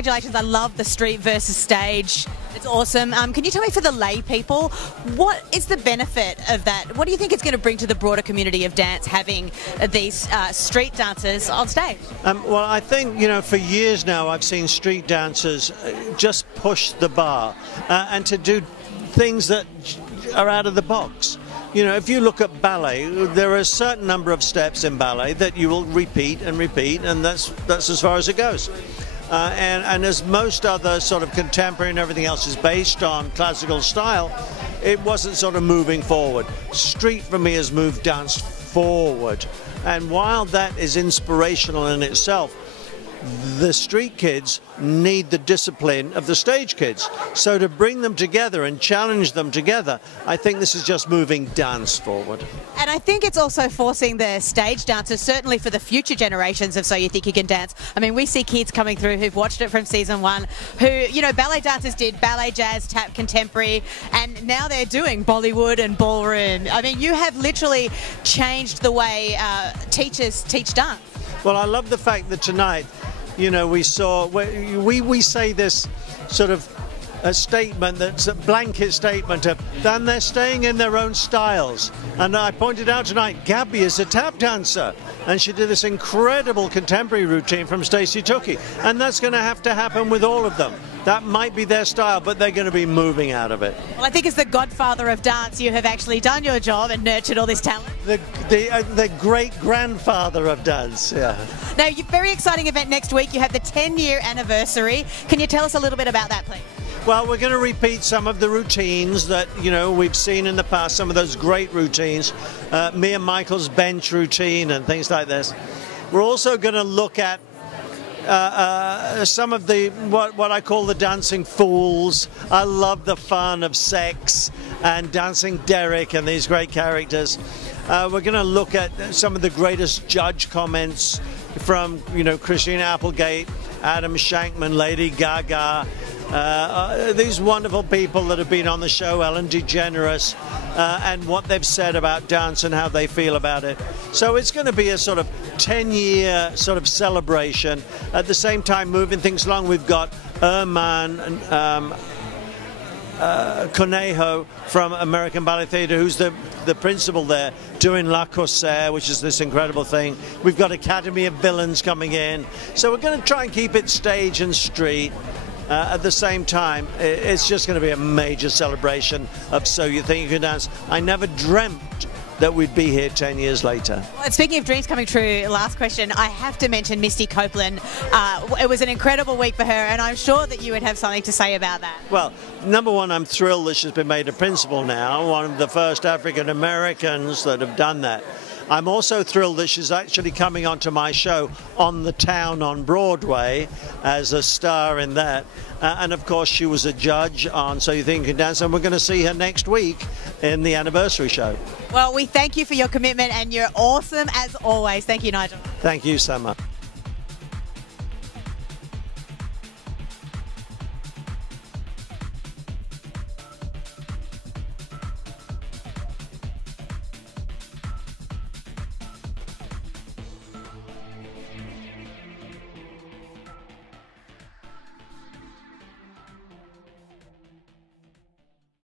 congratulations. I love the street versus stage. It's awesome. Can you tell me, for the lay people, what is the benefit of that? What do you think it's going to bring to the broader community of dance, having these street dancers on stage? Well, I think, for years now I've seen street dancers just push the bar and to do things that are out of the box. If you look at ballet, there are a certain number of steps in ballet that you will repeat, and that's as far as it goes. And as most other sort of contemporary and everything else is based on classical style, it wasn't sort of moving forward. Street for me has moved dance forward. And while that is inspirational in itself, the street kids need the discipline of the stage kids. So to bring them together and challenge them together, I think this is just moving dance forward. And I think it's also forcing the stage dancers, certainly for the future generations of So You Think You Can Dance. I mean, we see kids coming through who've watched it from season 1, who, ballet dancers did ballet, jazz, tap, contemporary, and now they're doing Bollywood and ballroom. I mean, you have literally changed the way teachers teach dance. Well, I love the fact that tonight, we saw, we say this sort of a statement that's a blanket statement of, then they're staying in their own styles. And I pointed out tonight, Gabby is a tap dancer, and she did this incredible contemporary routine from Stacey Tookie. And that's going to have to happen with all of them. That might be their style, but they're going to be moving out of it. Well, I think as the godfather of dance, you have actually done your job and nurtured all this talent. The great-grandfather of dance, yeah. Now, your very exciting event next week. You have the 10-year anniversary. Can you tell us a little bit about that, please? Well, we're going to repeat some of the routines that, we've seen in the past, some of those great routines, me and Michael's bench routine and things like this. We're also going to look at some of the what I call the dancing fools. I love the fun of Sex and Dancing Derek and these great characters. We're going to look at some of the greatest judge comments from Christina Applegate, Adam Shankman, Lady Gaga, these wonderful people that have been on the show, Ellen DeGeneres, and what they've said about dance and how they feel about it. So it's going to be a sort of 10-year sort of celebration. At the same time, moving things along, we've got Erman Conejo from American Ballet Theatre, who's the principal there, doing La Corsaire, which is this incredible thing. We've got Academy of Villains coming in. So we're going to try and keep it stage and street. At the same time, it's just going to be a major celebration of So You Think You Can Dance. I never dreamt that we'd be here 10 years later. Well, speaking of dreams coming true, last question, I have to mention Misty Copeland. It was an incredible week for her, and I'm sure that you would have something to say about that. Well, number one, I'm thrilled that she's been made a principal now, one of the first African Americans that have done that. I'm also thrilled that she's actually coming onto my show On the Town on Broadway as a star in that. And of course, she was a judge on So You Think You Can Dance, and we're going to see her next week in the anniversary show. Well, we thank you for your commitment, and you're awesome as always. Thank you, Nigel. Thank you so much.